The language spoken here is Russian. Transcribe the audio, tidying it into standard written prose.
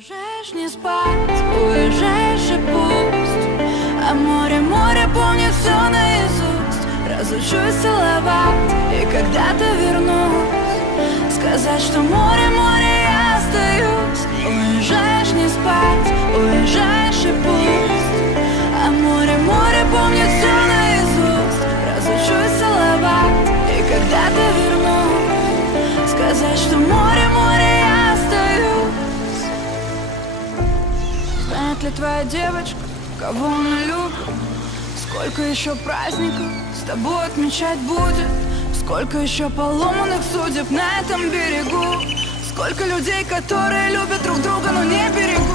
Уезжаешь не спать, уезжаешь и пусть, а море помнит все наизусть. Разучусь целовать, и когда-то вернусь, сказать, что море, я остаюсь. Уезжаешь не спать, уезжаешь и пусть, а море помнит все наизусть. Разучусь целовать, и когда-то вернусь, сказать, что море, я остаюсь. Знает ли твоя девочка, кого она любит? Сколько еще праздников с тобой отмечать будет? Сколько еще поломанных судеб на этом берегу? Сколько людей, которые любят друг друга, но не берегут?